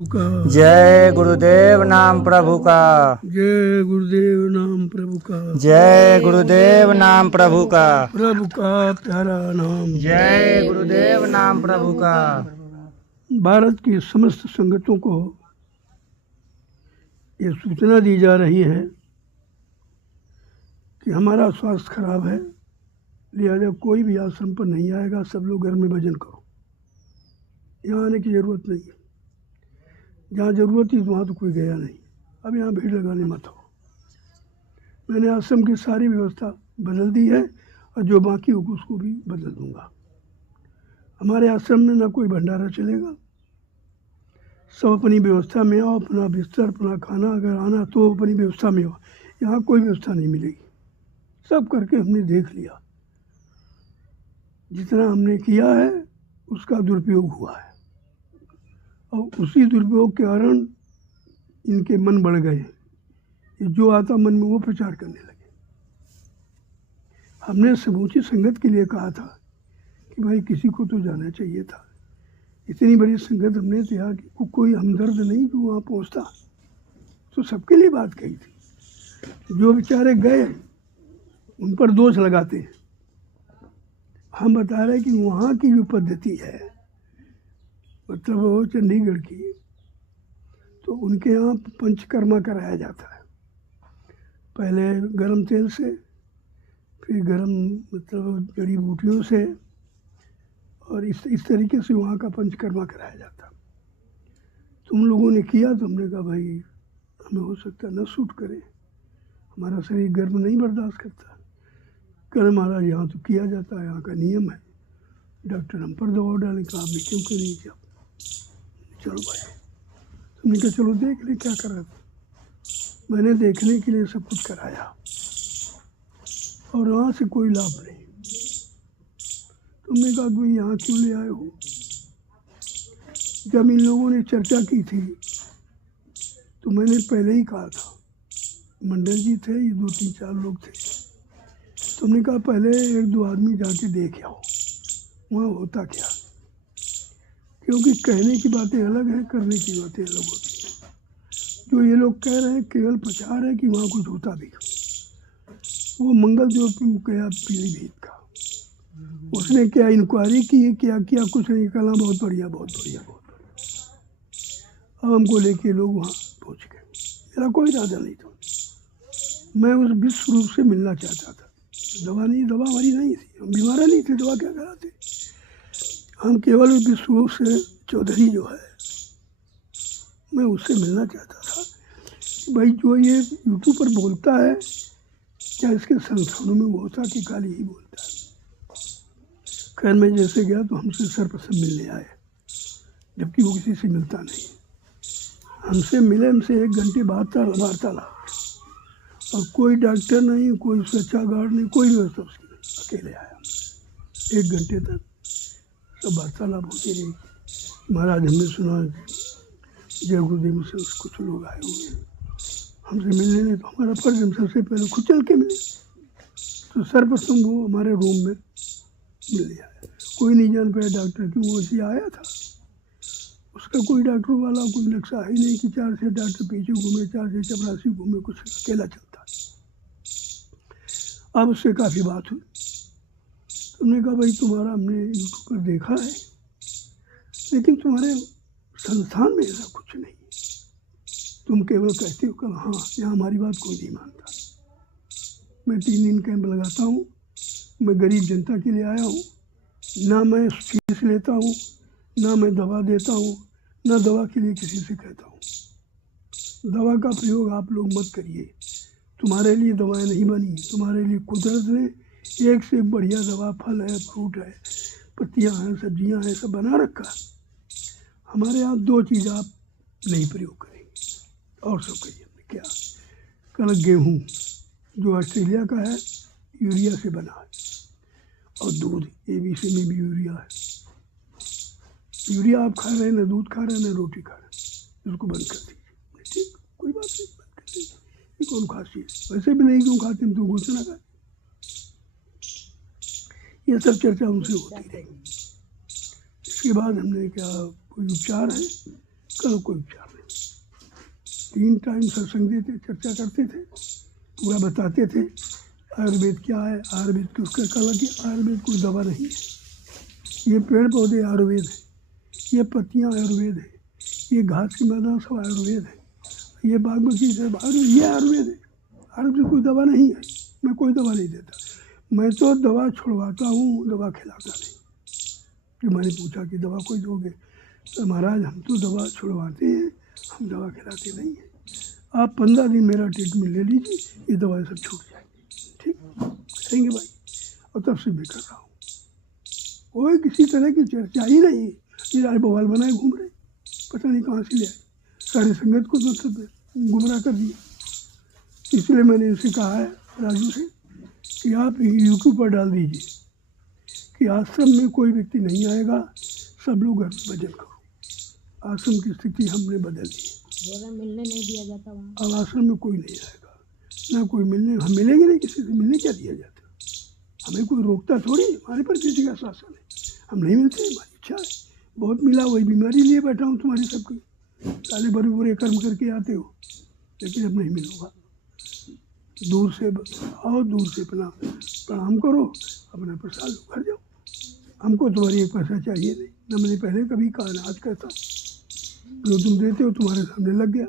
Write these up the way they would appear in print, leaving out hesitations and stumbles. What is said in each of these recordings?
का जय गुरुदेव नाम प्रभु का। जय गुरुदेव नाम प्रभु का। जय गुरुदेव नाम प्रभु का। प्रभु का प्यारा नाम। जय गुरुदेव नाम प्रभु का। भारत की समस्त संगतों को ये सूचना दी जा रही है कि हमारा स्वास्थ्य खराब है, लिहाजा कोई भी आश्रम पर नहीं आएगा। सब लोग घर में भजन करो, यहाँ आने की ज़रूरत नहीं है। जहाँ ज़रूरत थी वहाँ तो कोई गया नहीं। अब यहाँ भीड़ लगाने मत हो। मैंने आश्रम की सारी व्यवस्था बदल दी है और जो बाकी होगा उसको भी बदल दूंगा। हमारे आश्रम में ना कोई भंडारा चलेगा। सब अपनी व्यवस्था में आओ, अपना बिस्तर, अपना खाना, अगर आना तो अपनी व्यवस्था में हो। यहाँ कोई व्यवस्था नहीं मिलेगी। सब करके हमने देख लिया। जितना हमने किया है उसका दुरुपयोग हुआ है और उसी दुरुपयोग के कारण इनके मन बढ़ गए। जो आता मन में वो प्रचार करने लगे। हमने समूची संगत के लिए कहा था कि भाई किसी को तो जाना चाहिए था। इतनी बड़ी संगत हमने त्याग की, कोई हमदर्द नहीं जो वहाँ पहुँचता, तो सबके लिए बात कही थी। जो बेचारे गए उन पर दोष लगाते हैं। हम बता रहे हैं कि वहाँ की जो पद्धति है, मतलब वो चंडीगढ़ की, तो उनके यहाँ पंचकर्मा कराया जाता है। पहले गरम तेल से, फिर गरम मतलब जड़ी बूटियों से, और इस तरीके से वहाँ का पंचकर्मा कराया जाता। तुम लोगों ने किया तो हमने कहा भाई हमें हो सकता न सूट करे, हमारा शरीर गर्म नहीं बर्दाश्त करता। कल महाराज यहाँ तो किया जाता है, यहाँ का नियम है। डॉक्टर हम पर दबाव डाले, कहा आपने क्यों कर नहीं किया। चलो भाई, तुमने कहा चलो देख ले क्या करा था। मैंने देखने के लिए सब कुछ कराया और वहाँ से कोई लाभ नहीं। तुमने कहा कि यहाँ क्यों ले आए हो। जब इन लोगों ने चर्चा की थी तो मैंने पहले ही कहा था, मंडल जी थे, ये 2-3-4 लोग थे। तुमने कहा पहले 1-2 आदमी जाके देख आओ वहाँ होता क्या, क्योंकि कहने की बातें अलग हैं, करने की बातें अलग होती हैं। जो ये लोग कह रहे हैं केवल प्रचार है कि वहाँ कुछ होता भी। वो मंगल देव गया पीलीभीत का, उसने क्या इंक्वायरी की, क्या किया, कुछ नहीं, कहना बहुत बढ़िया बहुत बढ़िया बहुत बढ़िया। अब हमको लेके लोग वहाँ पहुँच गए। मेरा कोई इरादा नहीं था। मैं उस विश्व रूप से मिलना चाहता था। दवा हमारी नहीं थी, हम बीमार नहीं थे, दवा क्या कराते। हम केवल विश्व रूप से चौधरी जो है, मैं उससे मिलना चाहता था। भाई जो ये यूट्यूब पर बोलता है, क्या इसके संस्थानों में वो होता कि खाली ही बोलता है। खैर मैं जैसे गया तो हमसे सर्वप्रथम मिलने आए, जबकि वो किसी से मिलता नहीं। हमसे मिले, हमसे 1 घंटे वार्तालाप, और कोई डॉक्टर नहीं, कोई सुरक्षा गार्ड नहीं, कोई व्यवस्था उसकी नहीं। अकेले आया, 1 घंटे तक सब वार्तालाप होती रही। महाराज हमने सुना जय गुरुदेव से कुछ लोग आए हुए हैं, हमसे मिलने नहीं, तो हमारा फर्ज हम सबसे पहले खुद चल के मिले। तो सर्वप्रथम वो हमारे रूम में मिलने आया। कोई नहीं जान पाया डॉक्टर क्यों, वो ऐसे आया था। उसका कोई डॉक्टर वाला कोई नक्शा ही नहीं कि 4 से डॉक्टर पीछे घूमे, 4 से चपरासी घूमे, कुछ अकेला चलता। अब उससे काफ़ी बात हुई। तुमने कहा भाई तुम्हारा हमने यूट्यूब पर देखा है, लेकिन तुम्हारे संस्थान में ऐसा कुछ नहीं है। तुम केवल कहते हो कल हाँ, यहाँ हमारी बात कोई नहीं मानता। मैं 3 दिन कैंप लगाता हूँ, मैं गरीब जनता के लिए आया हूँ। ना मैं फीस लेता हूँ, ना मैं दवा देता हूँ, ना दवा के लिए किसी से कहता हूँ। दवा का प्रयोग आप लोग मत करिए। तुम्हारे लिए दवाएं नहीं बनी, तुम्हारे लिए कुदरत ने एक से एक बढ़िया दवा, फल है, फ्रूट है, पत्तियाँ हैं, सब्जियाँ हैं, सब बना रखा। हमारे यहाँ 2 चीज़ आप नहीं प्रयोग करेंगे और सब करिए। हमने क्या, कल गेहूँ जो ऑस्ट्रेलिया का है, यूरिया से बना है, और दूध ABC में भी यूरिया है। यूरिया आप खा रहे हैं, ना दूध खा रहे हैं, ना रोटी खा रहे हैं, इसको बंद कर दीजिए। ठीक, कोई बात नहीं, बंद कर दीजिए। ये कौन खाती है, वैसे भी नहीं क्यों खाते, तो घोषणा कर। ये सब चर्चा उनसे होती रही। इसके बाद हमने क्या, कोई उपचार है करो कोई विचार नहीं। 3 टाइम सत्संग देते, चर्चा करते थे, पूरा बताते थे आयुर्वेद क्या है, आयुर्वेद की उसका कला की आयुर्वेद कोई दवा नहीं है, ये पेड़ पौधे आयुर्वेद है, ये पत्तियाँ आयुर्वेद है, ये घास के मैदान सब आयुर्वेद है, ये बागबानी से आयुर्वेद, ये आयुर्वेद है, आयुर्वेद कोई दवा नहीं है। मैं कोई दवा नहीं देता, मैं तो दवा छुड़वाता हूँ, दवा खिलाता नहीं। कि मैंने पूछा कि दवा कोई दोगे, तो महाराज हम तो दवा छुड़वाते हैं, हम दवा खिलाते नहीं हैं। आप 15 दिन मेरा ट्रीटमेंट ले लीजिए, ये दवाई सब छूट जाएगी। ठीक कहेंगे भाई, और तब से मैं कर रहा हूँ। कोई किसी तरह की चर्चा ही नहीं। ये राय बवाल बनाए घूम रहे, पता नहीं कहाँ से ले आए, सारी संगत को मतलब गुमराह कर दिया। इसलिए मैंने उसे कहा है राजू से कि आप यूट्यूब पर डाल दीजिए कि आश्रम में कोई व्यक्ति नहीं आएगा, सब लोग घर में भजन करो। आश्रम की स्थिति हमने बदल दी, मिलने नहीं दिया जाता वहाँ। अब आश्रम में कोई नहीं आएगा, ना कोई मिलने, हम मिलेंगे नहीं, किसी से मिलने क्या दिया जाता, हमें कोई रोकता थोड़ी, हमारे पर किसी का शासन है, हम नहीं मिलते, हमारी इच्छा है। बहुत मिला, वही बीमारी लिए बैठा हूँ तुम्हारी सबकी, साले बड़े बुरे कर्म करके आते हो, लेकिन अब नहीं मिलूँगा। दूर से आओ, दूर से अपना प्रणाम करो, अपना प्रसाद लो, घर जाओ। हमको तुम्हारी एक पैसा चाहिए नहीं, ना मैंने पहले कभी कहा, ना आज कहता। जो तुम देते हो तुम्हारे सामने लग गया,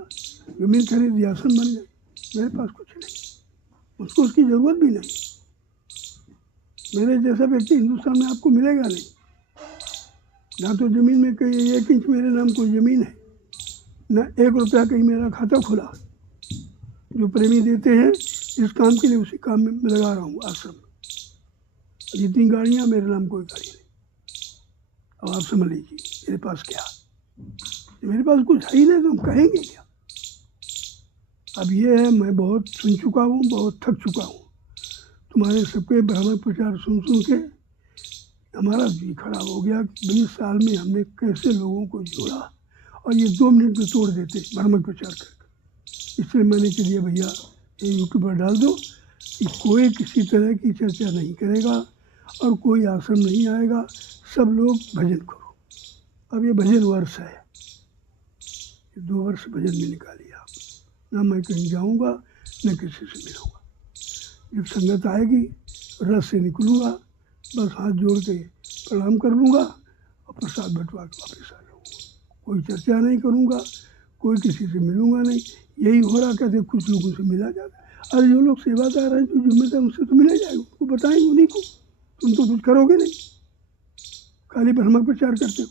जमीन खरीद आसन बन गए, मेरे पास कुछ नहीं, मुझको उसकी ज़रूरत भी नहीं। मेरे जैसा व्यक्ति हिंदुस्तान में आपको मिलेगा नहीं। ना तो ज़मीन में कहीं 1 इंच मेरे नाम कोई ज़मीन है, ना 1 रुपया कहीं मेरा खाता खुला। जो प्रेमी देते हैं इस काम के लिए, उसी काम में लगा रहा हूँ आश्रम। जितनी गाड़ियाँ, मेरे नाम कोई गाड़ी नहीं। अब आप समझ लीजिए मेरे पास क्या, मेरे पास कुछ है ही नहीं तो हम कहेंगे क्या। अब ये है, मैं बहुत सुन चुका हूँ, बहुत थक चुका हूँ। तुम्हारे सबके भ्रामक प्रचार सुन सुन के हमारा जी खराब हो गया। 20 साल में हमने कैसे लोगों को जोड़ा, और ये 2 मिनट में तोड़ देते भ्रामक प्रचार करके। इसलिए मैंने कह दिया भैया ये यूट्यूब पर डाल दो कि कोई किसी तरह की चर्चा नहीं करेगा और कोई आश्रम नहीं आएगा, सब लोग भजन करो। अब ये भजन वर्ष है, 2 वर्ष भजन में निकालिए आप। ना मैं कहीं जाऊंगा, न किसी से मिलूंगा। जब संगत आएगी रस से निकलूँगा, बस हाथ जोड़ के प्रणाम कर लूँगा और प्रसाद बंटवा के वापस आ जाऊँगा। कोई चर्चा नहीं करूँगा, कोई किसी से मिलूँगा नहीं। यही हो रहा, कहते कुछ लोगों से मिला जाता है। अरे जो लोग सेवादार हैं, जो जिम्मेदार, उनसे तो मिला जाएगा, उनको बताएंगे उन्हीं को। तुम तो कुछ करोगे नहीं, खाली भ्रमक प्रचार करते हो।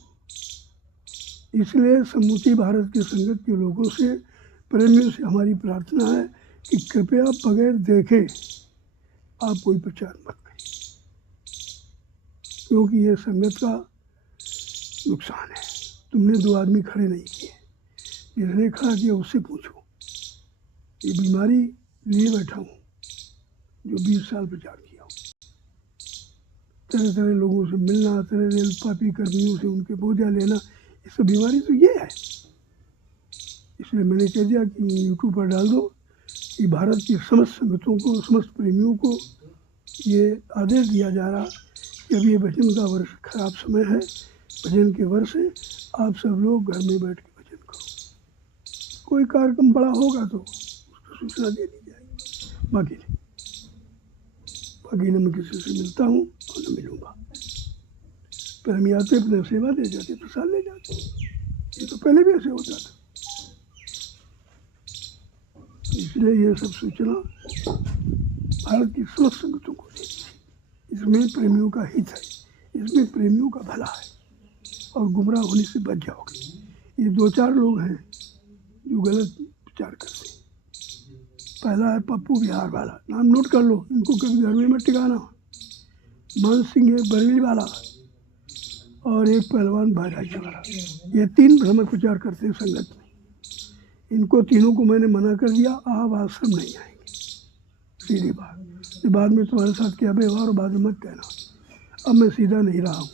इसलिए समूची भारत के संगत के लोगों से, प्रेमियों से हमारी प्रार्थना है कि कृपया बगैर देखे आप कोई प्रचार मत करिए, क्योंकि ये संगत का नुकसान है। तुमने 2 आदमी खड़े नहीं किए, जिसने खड़ा किया उससे पूछो। ये बीमारी लिए बैठा हूँ जो 20 साल प्रचार किया हूँ। तरह तरह लोगों से मिलना, तरह तरह पापी कर्मियों से उनके बोझा लेना, ये सब बीमारी तो ये है। इसलिए मैंने कह दिया कि यूट्यूब पर डाल दो कि भारत की समस्त संगतों को, समस्त प्रेमियों को ये आदेश दिया जा रहा कि अब ये भजन का वर्ष खराब समय है, भजन के वर्ष है, आप सब लोग घर में बैठ के भजन करो। कोई कार्यक्रम बड़ा होगा तो उसको सूचना दे दी जाएगी, बाकी न मैं किसी से मिलता हूँ और न मिलूँगा। प्रेमी आते अपने सेवा दे जाते, प्रसाद ले जाते। ये तो पहले भी ऐसे होता था। इसलिए ये सब सूचना भारत की समस्त संगतों को दे दी। इसमें प्रेमियों का हित है, इसमें प्रेमियों का भला है, और गुमराह होने से बच जाओगे। ये 2-4 लोग हैं जो गलत विचार करते हैं। पहला है पप्पू बिहार वाला, नाम नोट कर लो, इनको कभी घर में मत टिकाना। मान सिंह है बरेली वाला, और एक पहलवान बहराइच वाला। ये 3 भ्रमक प्रचार करते हैं संगत में। इनको तीनों को मैंने मना कर दिया, आप आश्रम नहीं आएंगे, सीधी बात। बाद में तुम्हारे साथ क्या व्यवहार, बाद में मत कहना। अब मैं सीधा नहीं रहा हूँ,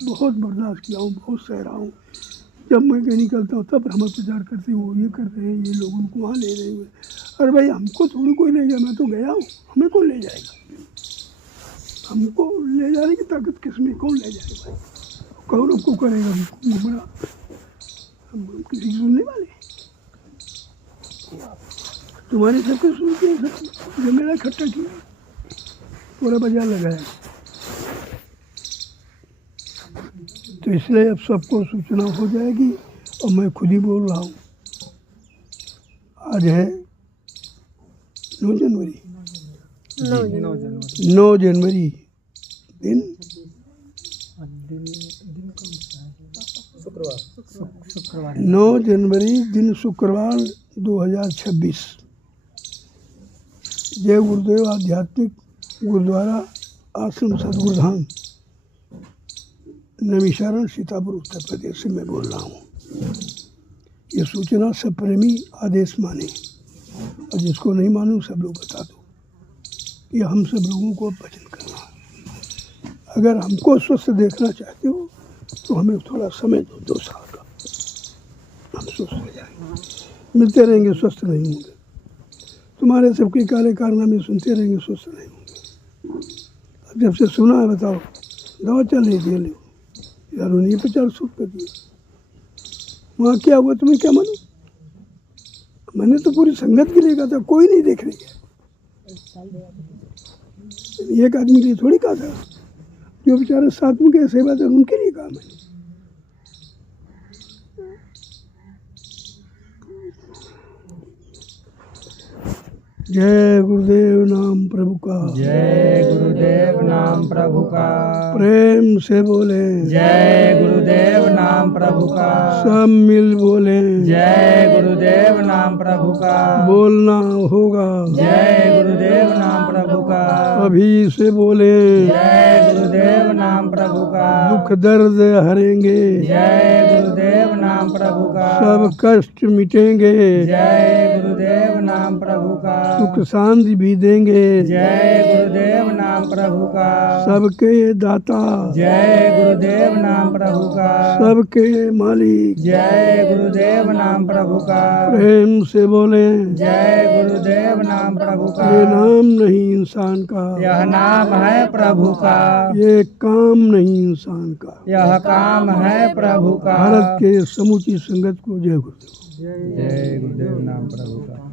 बहुत बर्दाश्त किया हूँ, बहुत सह रहा हूँ। जब मैं कहीं निकलता हूँ तब भ्रमक प्रचार करते हूँ, ये कर रहे हैं, ये लोग उनको वहाँ ले रहे हुए। अरे भाई हमको थोड़ी कोई ले गया, मैं तो गया हूँ, हमें कौन ले जाएगा? हमको ले जाने की ताकत किसमें, कौन ले जाएगा भाई? कौन हमको करेगा गुमराह? हम किसी की सुनने वाले हैं? तुम्हारे सबके सुनते हैं सब, जो मेरा इकट्ठा किया पूरा बाजार लगाया। तो इसलिए अब सबको सूचना हो जाएगी और मैं खुद ही बोल रहा हूँ। आज है 9 जनवरी। 9 जनवरी दिन 9 जनवरी दिन शुक्रवार 2026। जय गुरुदेव आध्यात्मिक गुरुद्वारा आश्रम सदगुरुधाम नवीशरण सीतापुर उत्तर प्रदेश से मैं बोल रहा हूँ। ये सूचना सब प्रेमी आदेश माने और जिसको नहीं मालूम सब लोग बता दो। ये हम सब लोगों को भजन करना है। अगर हमको स्वस्थ देखना चाहते हो तो हमें थोड़ा समय दो, 2 साल का, हम स्वस्थ हो जाएंगे। मिलते रहेंगे, स्वस्थ नहीं होंगे। तुम्हारे सबके काले कारनामे सुनते रहेंगे, स्वस्थ नहीं होंगे। अब जब से सुना है बताओ, दवा चल रही थी, लो यार उन्हीं पे 400 रुपये दिए। वहाँ क्या हुआ तुम्हें क्या मालूम? मैंने तो पूरी संगत के लिए कहा था, कोई नहीं देखने गया। एक आदमी के लिए थोड़ी कहा था, जो बेचारे साथ में गए सेवादार उनके लिए कहा मैंने। जय गुरुदेव नाम प्रभु का, जय गुरुदेव नाम प्रभु का, प्रेम से बोले जय गुरुदेव नाम प्रभु का, सब मिल बोले जय गुरुदेव नाम प्रभु का, बोलना होगा जय गुरुदेव नाम प्रभु का, अभी से बोले जय गुरुदेव नाम प्रभु का, दुख दर्द हरेंगे, जय गुरुदेव नाम प्रभु का, सब कष्ट मिटेंगे, जय गुरुदेव नाम प्रभु का, सुख शांति भी देंगे, जय गुरुदेव नाम प्रभु का, सबके दाता जय गुरुदेव नाम प्रभु का, सबके मालिक, जय गुरुदेव नाम प्रभु का, प्रेम से बोले जय गुरुदेव नाम प्रभु का, ये नाम नहीं इंसान का, यह नाम है प्रभु का, ये काम नहीं इंसान का। यह काम है प्रभु का। भारत के समूची संगत को जय गुरुदेव। जय गुरुदेव नाम प्रभु का।